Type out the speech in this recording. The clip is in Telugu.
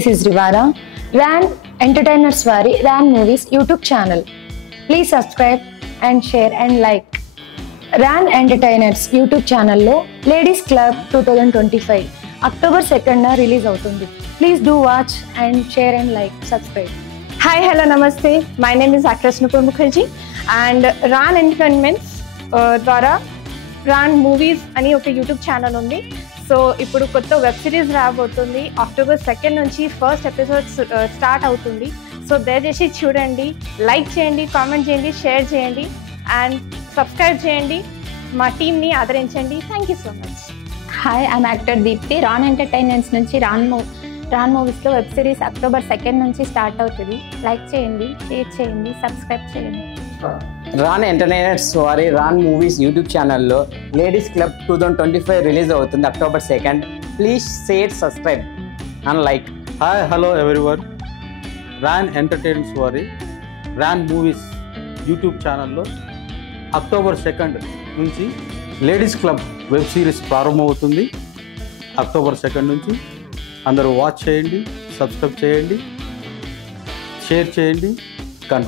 this is Rivara, RAN Entertainers Vari RAN Movies YouTube channel. Please subscribe and share and like. RAN Entertainers YouTube channel lo Ladies Club 2025 October 2nd release avutundi. Please do watch and share and like, subscribe. Hi, hello, namaste. My name is actress Nupur Mukherjee and RAN Entertainments ద్వారా RAN Movies అని ఒక యూట్యూబ్ ఛానల్ ఉంది. సో ఇప్పుడు కొత్త వెబ్ సిరీస్ రాబోతుంది. October 2nd నుంచి ఫస్ట్ ఎపిసోడ్ స్టార్ట్ అవుతుంది. సో దయచేసి చూడండి, లైక్ చేయండి, కామెంట్ చేయండి, షేర్ చేయండి అండ్ సబ్స్క్రైబ్ చేయండి. మా టీమ్ని ఆదరించండి. Thank you so much. Hi, I'm actor Deepthi. Raan entertainments నుంచి రాన్ మూవీస్లో వెబ్ సిరీస్ October 2nd నుంచి స్టార్ట్ అవుతుంది. లైక్ చేయండి, షేర్ చేయండి, సబ్స్క్రైబ్ చేయండి. రాన్ ఎంటర్టైనర్స్ వారి రాన్ మూవీస్ యూట్యూబ్ ఛానల్లో లేడీస్ క్లబ్ 2025 రిలీజ్ అవుతుంది October 2nd. Please share, subscribe and like. Hi, hello everyone. Raan entertainments వారి రాన్ మూవీస్ యూట్యూబ్ ఛానల్లో October 2nd నుంచి లేడీస్ క్లబ్ వెబ్ సిరీస్ ప్రారంభమవుతుంది. October 2nd నుంచి అందరూ వాచ్ చేయండి, సబ్స్క్రైబ్ చేయండి, షేర్ చేయండి, గంట